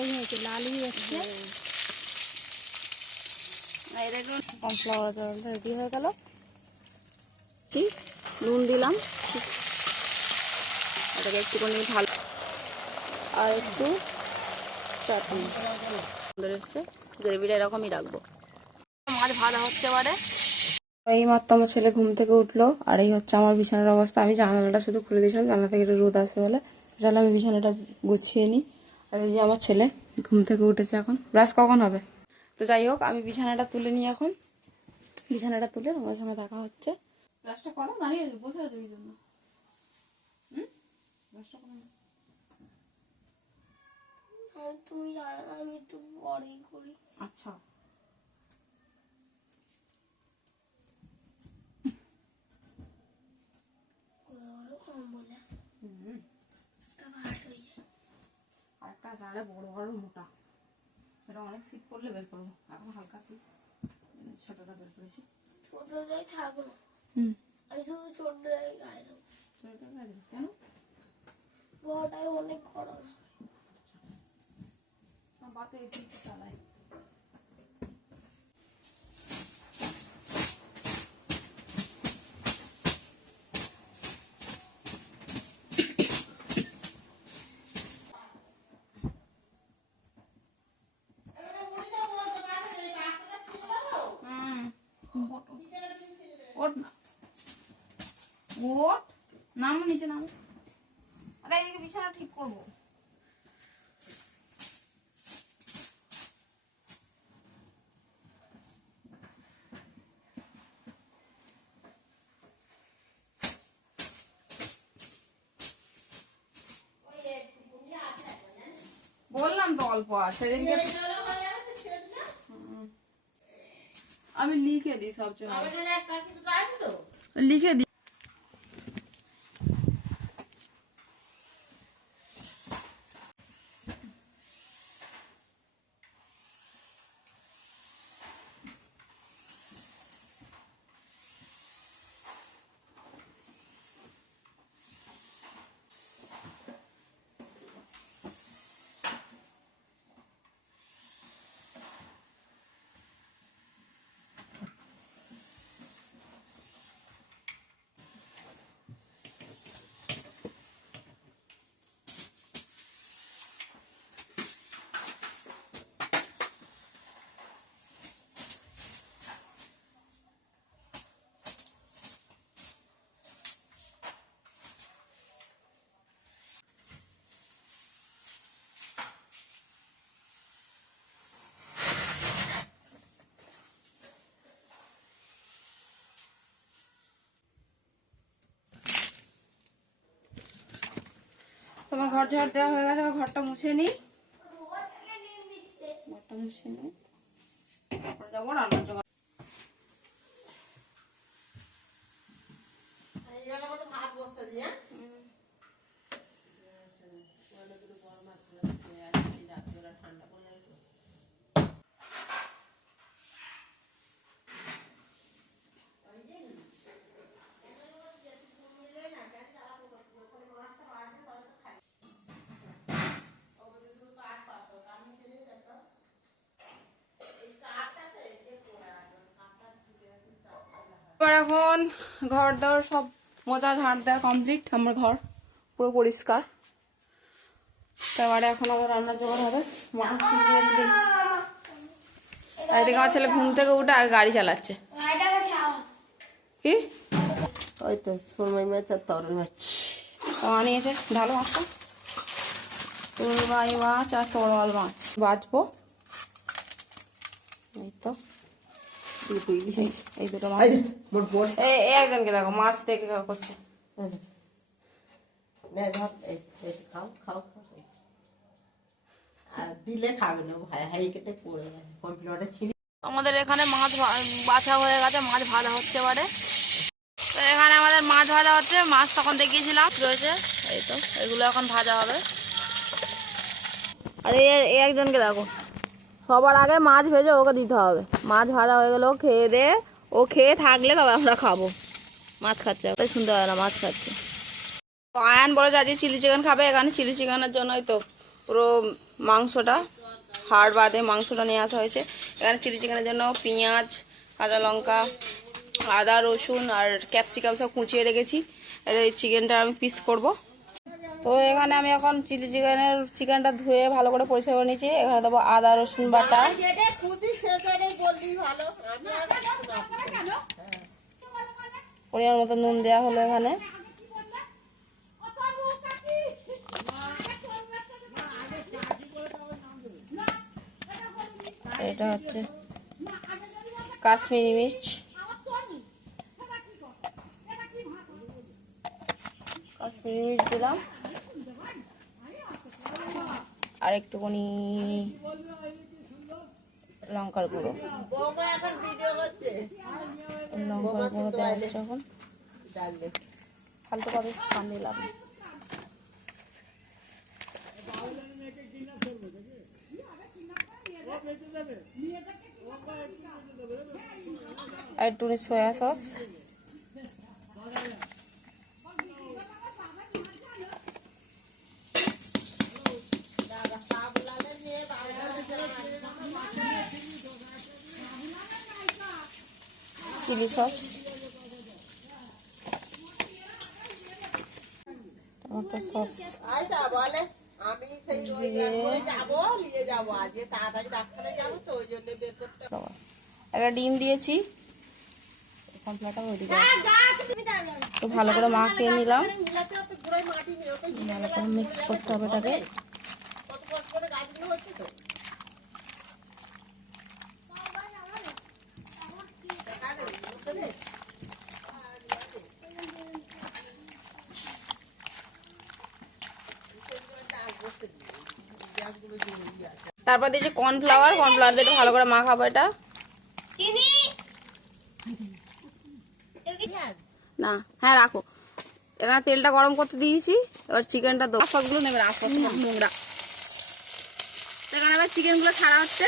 ভালোই হয়েছে লালই জলটা রেডি হয়ে গেল। ঠিক নুন দিলাম। এটাকে একটুখানি ভালো আর একটু চাটনি। সুন্দর এসছে গ্রেভিটা এরকমই রাখব। মাছ ভাজা হচ্ছে এবারে। এই মাত্র আমার ছেলে ঘুম থেকে উঠল আর এই হচ্ছে আমার বিছানার অবস্থা। আমি জানালাটা শুধু খুলে দিয়েছিলাম জানলা থেকে একটু রোদ আসে বলে। চলো আমি বিছানাটা গুছিয়ে নিই। আর এই যে আমার ছেলে ঘুম থেকে উঠেছে এখন। ব্রাশ কখন হবে? তো যাই হোক আমি বিছানাটা তুলে নিই এখন। বিছানাটা তুলে তোমার সঙ্গে দেখা হচ্ছে। ব্রাশটা করো দাঁড়িয়ে বসে আছে ওই জন্য। ব্রাশটা করো না। তুমি আমি তো পরেই করি। আচ্ছা ওগুলো কম বলে হুম তা ঘাট হয়ে যায় জালে বড় বড় মোটা। সেটা অনেক শীত পড়লে বের করব। এখন হালকা শীত ছোটটা বের করেছি। ছোটটাই থাকব হুম। আমি শুধু ছোটটাই গায়ে দেবো। ছোটটা করব। কেন? বড়টাই অনেক গরম। না, বাতে এসি চালাই। নামো নিচে নামো। আরে এইদিকে বিছানা ঠিক করব। বললাম তো অল্প আছে সেদিনকে আমি লিখে দিই সব সময় লিখে দিই। তোমার ঘর ঝড় দেওয়া হয়ে গেছে ঘরটা মুছে নিই ঘরটা মুছে নিই তারপরে যাব রান্নার জোগাড়। এবার এখন ঘর দেওয়ার সব মোজা ঝাড় দেওয়া কমপ্লিট আমার ঘর পুরো পরিষ্কার। তারপরে এখন আমার রান্নার জোগাড় হবে। আর এদিকে আমার ছেলে ঘুম থেকে উঠে আগে গাড়ি চালাচ্ছে। কি? ওই তো সময় মাছ আর তরল মাছ আনিয়েছে। ঢালো মাছটা রুই মাছ আর তরোয়াল মাছ। বাজবো এই তো। এই- এই দুটো মাছ। মোট বোন এই এই একজনকে দেখো মাছ দেখে করছে। নে ধর এই এই খাও খাও খাও আর দিলে খাবে না ভাই হাই কেটে পড়ে কম্পিউটারে ছিঁড়ে আমাদের এখানে মাছ বাছা হয়ে গেছে মাছ ভাজা হচ্ছে এবারে। তো এখানে আমাদের মাছ ভাজা হচ্ছে মাছ তখন দেখিয়েছিলাম। রয়েছে এই তো এগুলো এখন ভাজা হবে। আর এই একজনকে দেখো। সবার আগে মাছ ভেজে ওকে দিতে হবে। মাছ ভাজা হয়ে গেলে ও খেয়ে দে। ও খেয়ে থাকলে তবে আমরা খাব। মাছ খাচ্ছে তাই শুনতে হয় না মাছ খাচ্ছে। আয়ান বলেছে আজকে চিলি চিকেন খাবে এখানে চিলি চিকেনের জন্যই তো পুরো মাংসটা হাড় বাদে মাংসটা নিয়ে আসা হয়েছে। এখানে চিলি চিকেনের জন্য পেঁয়াজ কাঁচা লঙ্কা আদা রসুন আর ক্যাপসিকাম সব কুচিয়ে রেখেছি। আর এই চিকেনটা আমি পিস করব। তো এখানে আমি এখন চিলি চিকেনের চিকেনটা ধুয়ে ভালো করে পরিষ্কার করে নিয়েছি। এখানে দেবো আদা রসুন বাটা। পরিমাণ মতো নুন দেওয়া হলো এখানে। এটা হচ্ছে কাশ্মীরি মির্চ। কাশ্মীরি মির্চ দিলাম। আর একটুখানি লঙ্কার গুঁড়ো। লঙ্কার গুঁড়ো দেওয়া হচ্ছে এখন ফালতু কথা কান দিলাম আর একটু soya sauce chilli sauce tomato sauce আয়সা বলে আমি সেই ওই ওই যাব নিয়ে যাব আজকে তাড়াতাড়ি ডাক্তারে যাব তো ওই জন্য বের করতে বাবা। একটা ডিম দিয়েছি। দাঁড়াও তো ভালো করে মাখিয়ে নিলাম। ভালো করে মিক্স করতে হবে এটাকে। তারপর দিয়েছি কর্নফ্লাওয়ার কর্নফ্লাওয়ার দিয়ে একটু ভালো করে মাখাবো এটা। না হ্যাঁ রাখো। এখানে তেলটা গরম করতে দিয়েছি এবার চিকেনটা দেবো সবগুলো নেবে আশপাশ নোংরা। এখানে এবার চিকেনগুলো ছাড়া হচ্ছে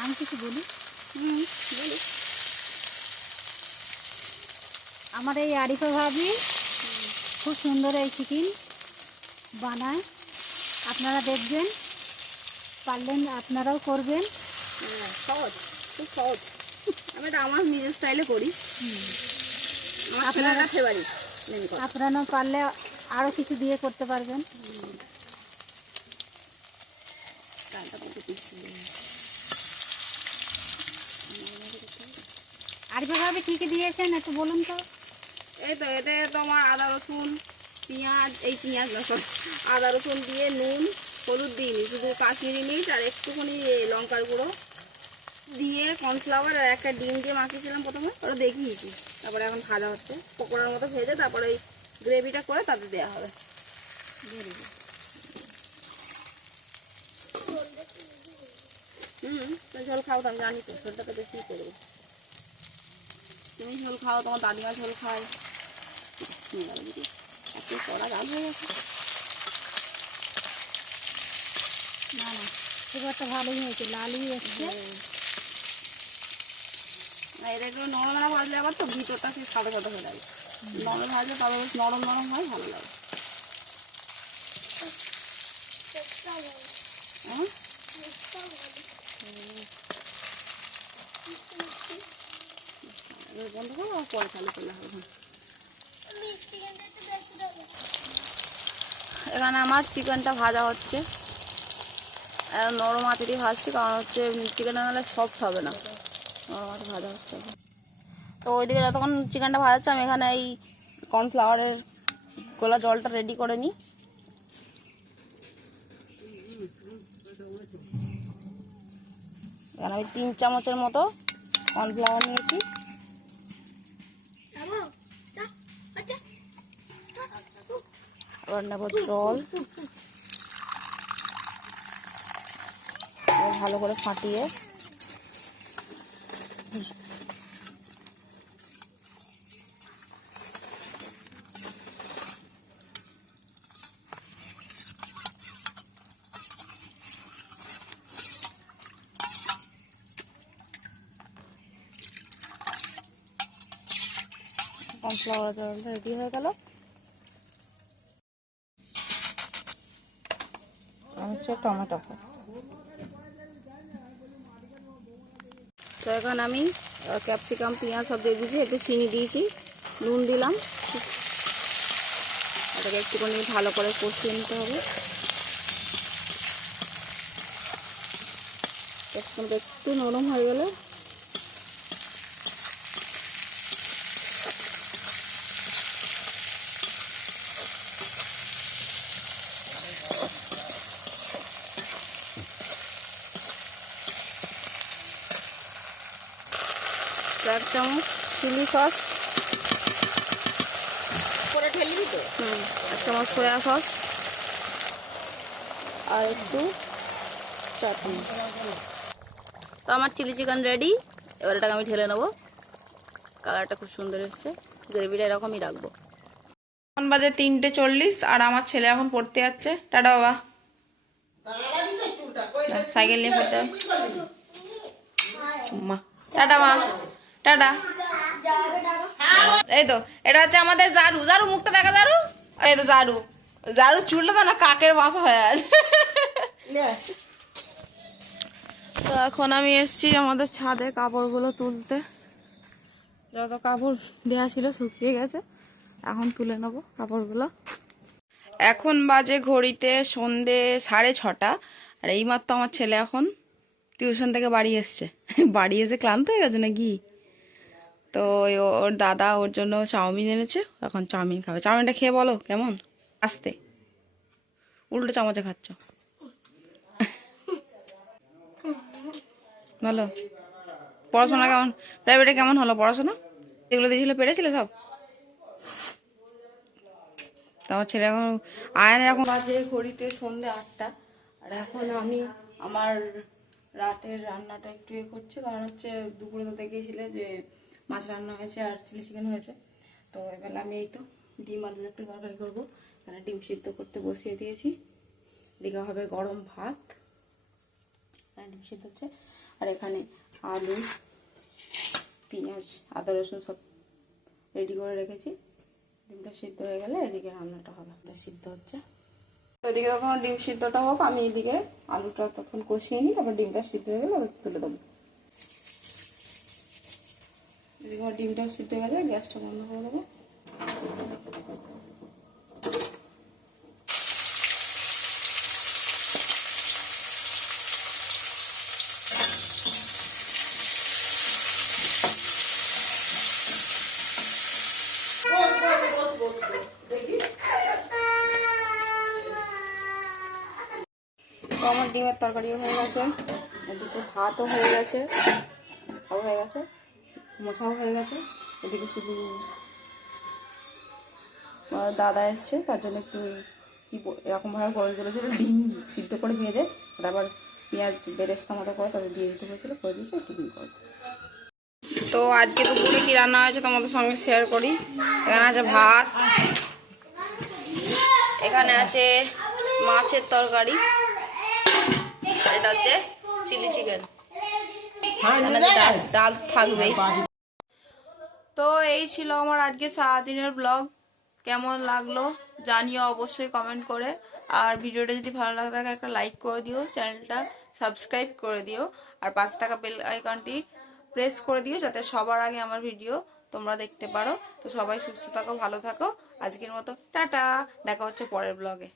আমি কিছু বলি হুম বলি আমার এই আরিফা ভাবি খুব সুন্দর এই চিকেন বানায়। আপনারা দেখবেন পারলেন আপনারাও করবেন। হ্যাঁ, সহজ খুব সহজ। আমি এটা আমার নিজের স্টাইলে করি। ছেলেটা ফেভারিট আপনারা পারলে আরও কিছু দিয়ে করতে পারবেন। ডালটা কত পিসি আরিফা ভাবি কী কী দিয়েছেন একটু বলুন তো? এই তো এতে তোমার আদা রসুন পেঁয়াজ এই পেঁয়াজ না sorry, আদা রসুন দিয়ে নুন হলুদ দিইনি শুধু কাশ্মীরি মির্চ আর একটুখানি লঙ্কার গুঁড়ো দিয়ে কর্নফ্লাওয়ার আর একটা ডিম দিয়ে মাখিয়েছিলাম প্রথমে ওটা দেখিয়েছি। তারপরে এখন ভাজা হচ্ছে। পকোড়ার মতো ভেজে তারপরে ওই গ্রেভিটা করে তাতে দেওয়া হবে। হুম ঝোল খাও তো আমি জানি তো ঝোলটাকে বেশি করব? তুমি ঝোল খাও তোমার দাদিমা ঝোল খায়। গেলো এত কড়া জাল হয়ে গেছে। না না এবারটা ভালোই হয়েছে লালই এসছে। না এটা একটু নরম নরম ভাজলে আবার তো ভিতরটা সেই সাদা সাদা হয়ে নরম ভাজলে তবে বেশ নরম নরম হয় ভালো লাগে। হ্যাঁ? এখানে আমার চিকেনটা ভাজা হচ্ছে। নরম আঁচেরই ভাজছি, কারণ হচ্ছে চিকেনটা নাহলে সফট হবে না। নরম আঁচে ভাজা হচ্ছে তো ওইদিকে যতক্ষণ চিকেনটা ভাজাচ্ছে আমি এখানে এই কর্নফ্লাওয়ারের গোলা জলটা রেডি করে নিই। এখানে আমি তিন চামচের মতো কর্নফ্লাওয়ার নিয়েছি। জল। ভালো করে ফাটিয়ে কর্নফ্লাওয়ার জলটা রেডি হয়ে গেল। হচ্ছে টমেটো তো এখন আমি ক্যাপসিকাম পেঁয়াজ সব দিয়ে দিয়েছি একটু চিনি দিয়েছি, নুন দিলাম। এটাকে একটুখানি ভালো করে কষিয়ে নিতে হবে। ক্যাপসিকামটা একটু নরম হয়ে গেলে এক চামচ চিলি সস হুম এক চামচ সয়া সস আর একটু চাটনি তো আমার চিলি চিকেন রেডি এবার এটাকে আমি ঢেলে নেব। কালারটা খুব সুন্দর এসছে। গ্রেভিটা এরকমই রাখব। এখন বাজে তিনটে চল্লিশ আর আমার ছেলে এখন পড়তে যাচ্ছে। টাটা বাবা। সাইকেল নিয়ে পড়তে মা। টাটা মা। টাটা। এই তো, এটা হচ্ছে আমাদের জারু জারু মুখটা দেখা জারু এই তো জারু জারু চুলটা তো না কাকের বাসা হয়ে আছে। তো এখন আমি এসেছি আমাদের ছাদে কাপড়গুলো তুলতে। যত কাপড় দেওয়া ছিল শুকিয়ে গেছে, এখন তুলে নেব কাপড়গুলো। এখন বাজে ঘড়িতে সন্ধে সাড়ে ছটা, আর এইমাত্র আমার ছেলে এখন টিউশন থেকে বাড়ি এসছে। বাড়ি এসে ক্লান্ত হয়ে গেছে নাকি? তো ওর দাদা ওর জন্য চাউমিন এনেছে, এখন চাউমিন খাবে। চাউমিনটা খেয়ে বলো, কেমন? আসতে। উল্টো চামচে খাচ্ছ। ভালো পড়াশোনা কেমন? প্রাইভেটে কেমন হলো পড়াশোনা? এগুলো দিয়েছিল পেরেছিলে সব? তো আমার ছেলে এখন আয়ন এখন বাজে ঘড়িতে সন্ধে আটটা। আর এখন আমি আমার রাতের রান্নাটা একটু এ করছি, কারণ হচ্ছে দুপুরে তো দেখেছিলে যে মাছ রান্না হয়েছে আর চিলি চিকেন হয়েছে। তো এবার আমি এই তো ডিম আলুর একটু তরকারি করব। এখানে ডিম সিদ্ধ করতে বসিয়ে দিয়েছি। এদিকে হবে গরম ভাত। ডিম সিদ্ধ হচ্ছে। আর এখানে আলু, পেঁয়াজ, আদা, রসুন সব রেডি করে রেখেছি। ডিমটা সিদ্ধ হয়ে গেলে এদিকে রান্নাটা হবে। সিদ্ধ হচ্ছে। তো এদিকে তখন ডিম সিদ্ধটা হোক, আমি এদিকে আলুটা তখন কষিয়ে নিই। তারপর ডিমটা সিদ্ধ হয়ে গেলে তুলে দেবো। আমার ডিমটা সিদ্ধ গেলে গ্যাসটা বন্ধ করে দেবো। তো আমার ডিমের তরকারিও হয়ে গেছে দুটো ভাতও হয়ে গেছে, সব হয়ে গেছে। মশাও হয়ে গেছে। এদিকে শুধু দাদা এসছে, তার জন্য একটু কি এরকমভাবে করে তুলেছিল ডিম সিদ্ধ করে ভেজে তারপর পেঁয়াজ বেরেস্তা মতো করে তাদের দিয়ে দিতে হয়েছিল করে দিয়েছে, একটু ডিম করে তো আজকে দুপুরে কি রান্না হয়েছে তোমাদের সঙ্গে শেয়ার করি? এখানে আছে ভাত, এখানে আছে মাছের তরকারি এটা হচ্ছে চিলি চিকেন ডাল থাকবেই। তো এই ছিল আমার আজকে সারাদিনের ব্লগ কেমন লাগল জানিও অবশ্যই কমেন্ট করে। আর ভিডিওটা যদি ভালো লাগে থাকে একটা লাইক করে দিও চ্যানেলটা সাবস্ক্রাইব করে দিও। আর পাশে থাকা বেল আইকনটি প্রেস করে দিও যাতে সবার আগে আমার ভিডিও তোমরা দেখতে পারো। তো সবাই সুস্থ থাকো, ভালো থাকো। আজকের মতো, টাটা। দেখা হচ্ছে পরের ব্লগে